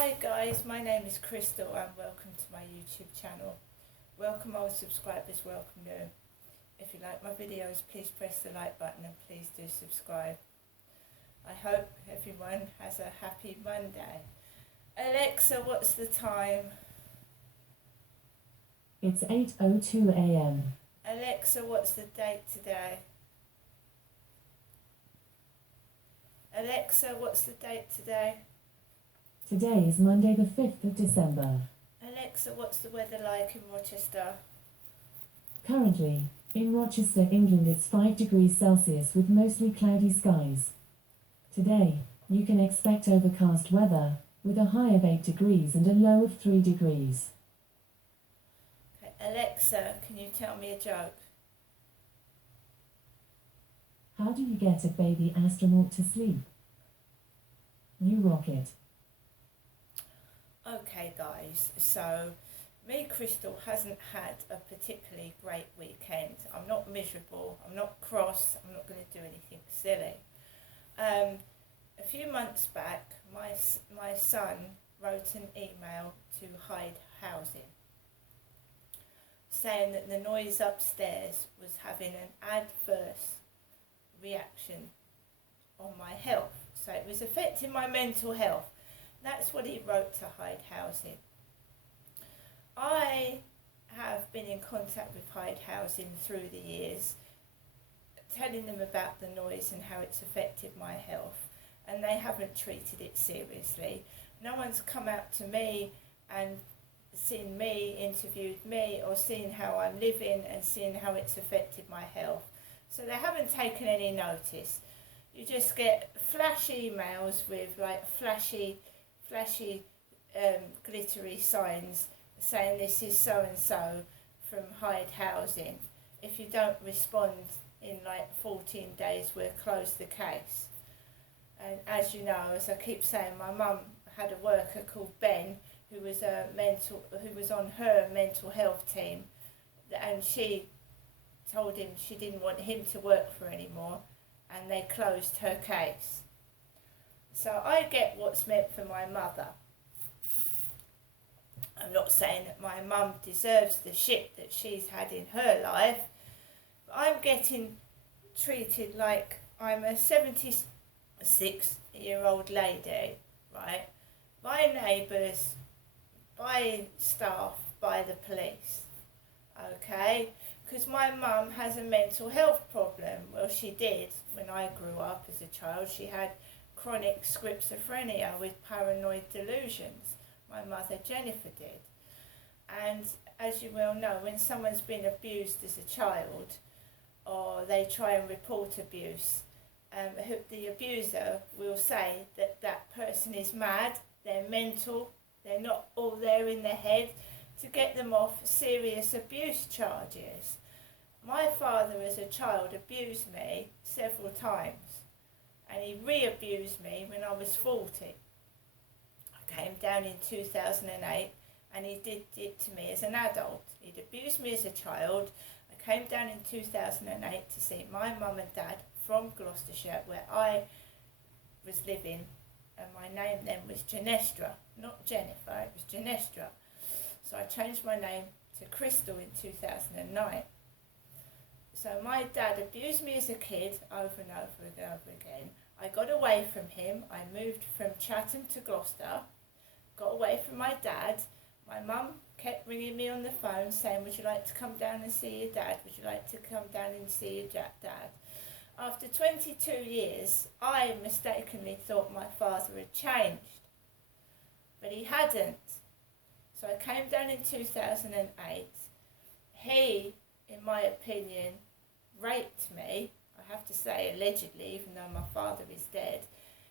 Hi guys, my name is Crystal and welcome to my YouTube channel. Welcome old subscribers, welcome new. If you like my videos, please press the like button and please do subscribe. I hope everyone has a happy Monday. Alexa, what's the time? It's 8:02 a.m. Alexa, what's the date today? Alexa, what's the date today? Today is Monday the 5th of December. Alexa, what's the weather like in Rochester? Currently, in Rochester, England, it's 5 degrees Celsius with mostly cloudy skies. Today, you can expect overcast weather, with a high of 8 degrees and a low of 3 degrees. Okay, Alexa, can you tell me a joke? How do you get a baby astronaut to sleep? You rocket. Okay guys, so me, Crystal, hasn't had a particularly great weekend. I'm not miserable, I'm not cross, I'm not going to do anything silly. A few months back, my son wrote an email to Hyde Housing saying that the noise upstairs was having an adverse reaction on my health. So it was affecting my mental health. That's what he wrote to Hyde Housing. I have been in contact with Hyde Housing through the years, telling them about the noise and how it's affected my health, and they haven't treated it seriously. No one's come out to me and seen me, interviewed me, or seen how I'm living and seen how it's affected my health. So they haven't taken any notice. You just get flash emails with like flashy glittery signs saying this is so and so from Hyde Housing. If you don't respond in like 14 days, we'll close the case. And as you know, as I keep saying, my mum had a worker called Ben who was on her mental health team, and she told him she didn't want him to work for her anymore, and they closed her case. So I get what's meant for my mother. I'm not saying that my mum deserves the shit that she's had in her life, but I'm getting treated like I'm a 76-year-old lady, right? By neighbours, by staff, by the police, okay? Because my mum has a mental health problem. Well, she did when I grew up as a child. She had chronic schizophrenia with paranoid delusions. My mother Jennifer did. And as you well know, when someone's been abused as a child, or they try and report abuse, the abuser will say that that person is mad, they're mental, they're not all there in their head, to get them off serious abuse charges. My father as a child abused me several times, and he re-abused me when I was 40. I came down in 2008 and he did it to me as an adult. He'd abused me as a child. I came down in 2008 to see my mum and dad from Gloucestershire, where I was living, and my name then was Genestra, not Jennifer, it was Genestra. So I changed my name to Crystal in 2009. So my dad abused me as a kid over and over and over again. I got away from him. I moved from Chatham to Gloucester, got away from my dad. My mum kept ringing me on the phone saying, would you like to come down and see your dad? Would you like to come down and see your dad? After 22 years, I mistakenly thought my father had changed, but he hadn't. So I came down in 2008. He, in my opinion, raped me. I have to say allegedly, even though my father is dead.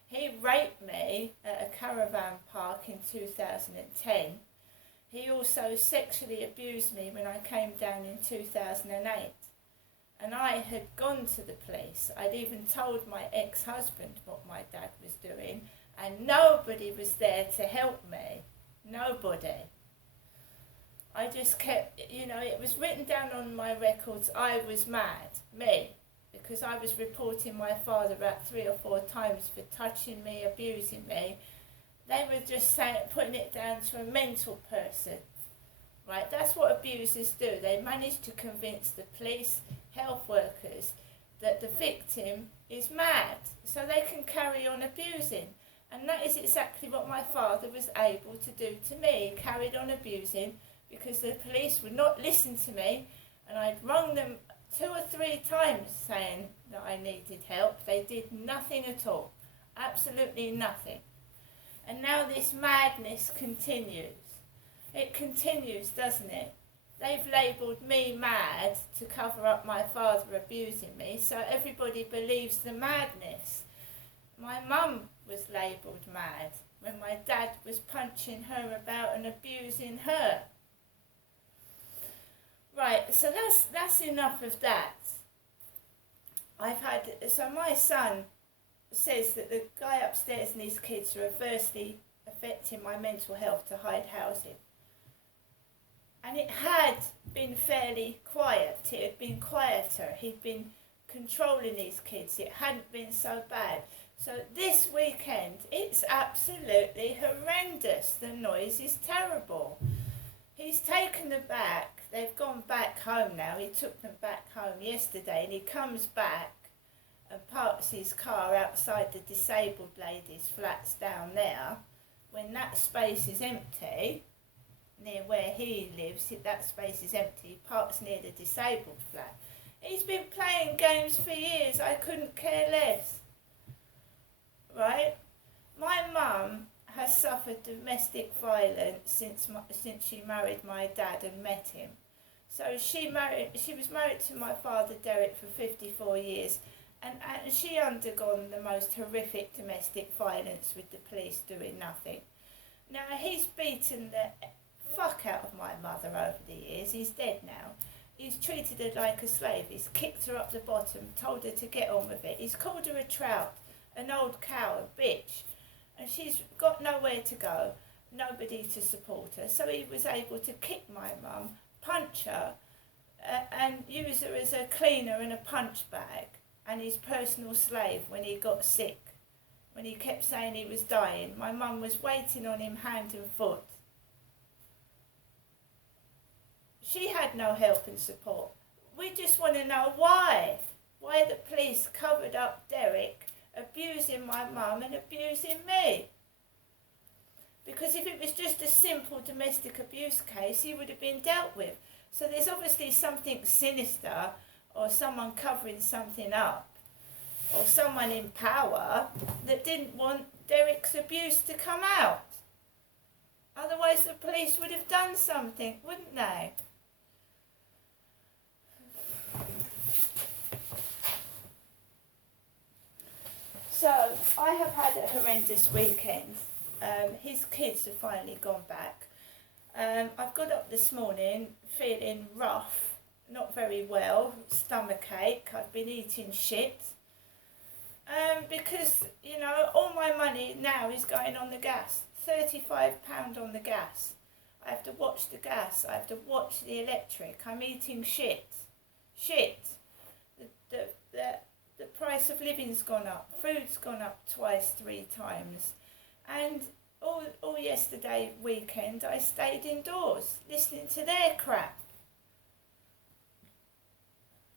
He raped me at a caravan park in 2010. He also sexually abused me when I came down in 2008. And I had gone to the police. I'd even told my ex-husband what my dad was doing, and nobody was there to help me. Nobody. I just kept, it was written down on my records, I was mad, me, because I was reporting my father about 3 or 4 times for touching me, abusing me, they were just saying, putting it down to a mental person. Right, that's what abusers do. They manage to convince the police, health workers, that the victim is mad, so they can carry on abusing. And that is exactly what my father was able to do to me. He carried on abusing because the police would not listen to me, and I'd rung them 2 or 3 times saying that I needed help. They did nothing at all, absolutely nothing. And now this madness continues. It continues, doesn't it? They've labelled me mad to cover up my father abusing me, so everybody believes the madness. My mum was labelled mad when my dad was punching her about and abusing her. Right, so that's enough of that. So my son says that the guy upstairs and his kids are adversely affecting my mental health to hide housing. And it had been fairly quiet. It had been quieter. He'd been controlling his kids. It hadn't been so bad. So this weekend, it's absolutely horrendous. The noise is terrible. He's taken them back. They've gone back home now. He took them back home yesterday, and he comes back and parks his car outside the disabled lady's flats down there. When that space is empty, near where he lives, that space is empty, he parks near the disabled flat. He's been playing games for years. I couldn't care less. Right? My mum has suffered domestic violence since she married my dad and met him. So she was married to my father Derek for 54 years, and she undergone the most horrific domestic violence with the police doing nothing. Now he's beaten the fuck out of my mother over the years. He's dead now. He's treated her like a slave. He's kicked her up the bottom, told her to get on with it. He's called her a trout, an old cow, a bitch. And she's got nowhere to go, nobody to support her. So he was able to kick my mum, punch her, and use her as a cleaner and a punch bag, and his personal slave when he got sick. When he kept saying he was dying, my mum was waiting on him hand and foot. She had no help and support. We just want to know why the police covered up Derek abusing my mum and abusing me. Because if it was just a simple domestic abuse case, he would have been dealt with. So there's obviously something sinister, or someone covering something up, or someone in power that didn't want Derek's abuse to come out. Otherwise the police would have done something, wouldn't they? So I have had a horrendous weekend. His kids have finally gone back. I've got up this morning feeling rough, not very well, stomachache. I've been eating shit. Because, all my money now is going on the gas. £35 on the gas. I have to watch the gas. I have to watch the electric. I'm eating shit. Shit. The price of living's gone up. Food's gone up twice, 3 times. And all yesterday weekend I stayed indoors listening to their crap.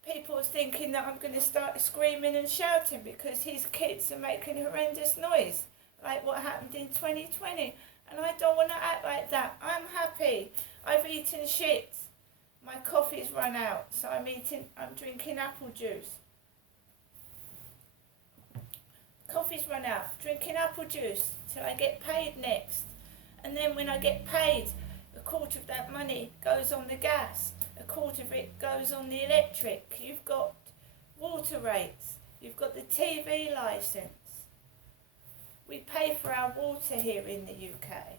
People are thinking that I'm going to start screaming and shouting because his kids are making horrendous noise, like what happened in 2020. And I don't want to act like that. I'm happy. I've eaten shit. My coffee's run out, so I'm drinking apple juice. Coffee's run out. Drinking apple juice till I get paid next. And then when I get paid, a quarter of that money goes on the gas. A quarter of it goes on the electric. You've got water rates. You've got the TV licence. We pay for our water here in the UK.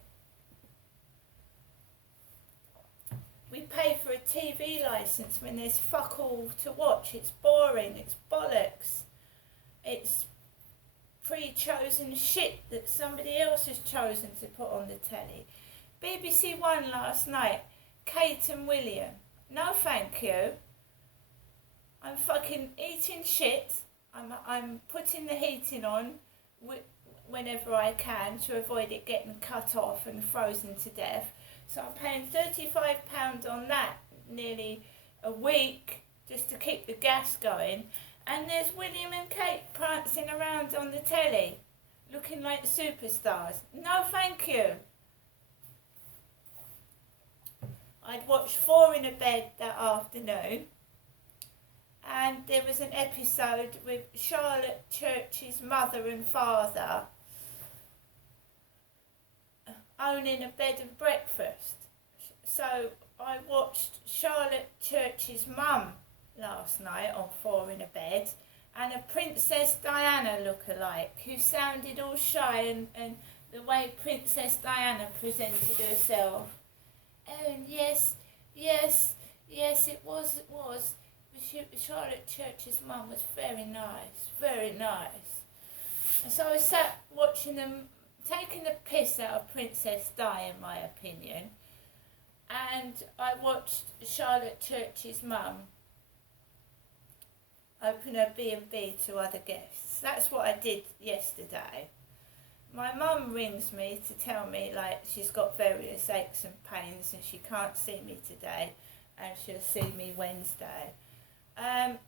We pay for a TV licence when there's fuck all to watch. It's boring. It's bollocks. It's pre-chosen shit that somebody else has chosen to put on the telly. BBC One last night, Kate and William. No thank you. I'm fucking eating shit. I'm putting the heating on whenever I can to avoid it getting cut off and frozen to death. So I'm paying £35 on that nearly a week just to keep the gas going. And there's William and Kate prancing around on the telly, looking like superstars. No, thank you. I'd watched Four in a Bed that afternoon, and there was an episode with Charlotte Church's mother and father owning a bed and breakfast. So I watched Charlotte Church's mum last night on Four in a Bed, and a Princess Diana lookalike who sounded all shy, and the way Princess Diana presented herself. Oh, and yes, it was. Charlotte Church's mum was very nice. And so I sat watching them taking the piss out of Princess Di, in my opinion, and I watched Charlotte Church's mum open her B&B to other guests. That's what I did yesterday. My mum rings me to tell me like she's got various aches and pains and she can't see me today and she'll see me Wednesday. And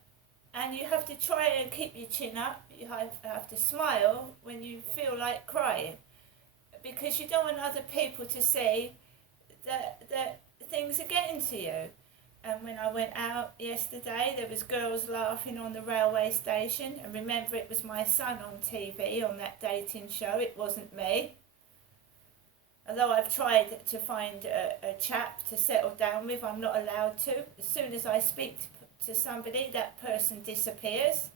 you have to try and keep your chin up. You have to smile when you feel like crying, because you don't want other people to see that things are getting to you. And when I went out yesterday, there was girls laughing on the railway station. And remember, it was my son on TV on that dating show. It wasn't me. Although I've tried to find a chap to settle down with, I'm not allowed to. As soon as I speak to somebody, that person disappears.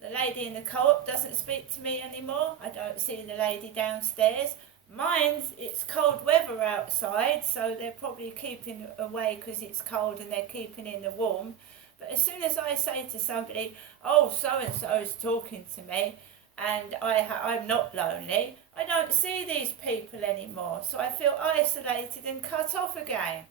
The lady in the co-op doesn't speak to me anymore. I don't see the lady downstairs. Mine's, it's cold weather outside, so they're probably keeping away because it's cold and they're keeping in the warm. But as soon as I say to somebody, oh, so-and-so's talking to me, and I'm not lonely, I don't see these people anymore. So I feel isolated and cut off again.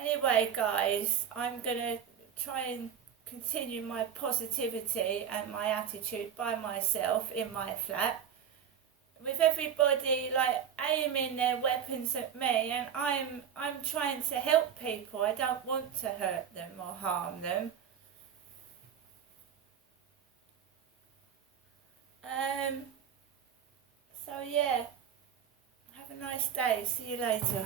Anyway, guys, I'm going to try and continue my positivity and my attitude by myself in my flat, with everybody like aiming their weapons at me, and I'm trying to help people. I don't want to hurt them or harm them. So yeah, have a nice day. See you later.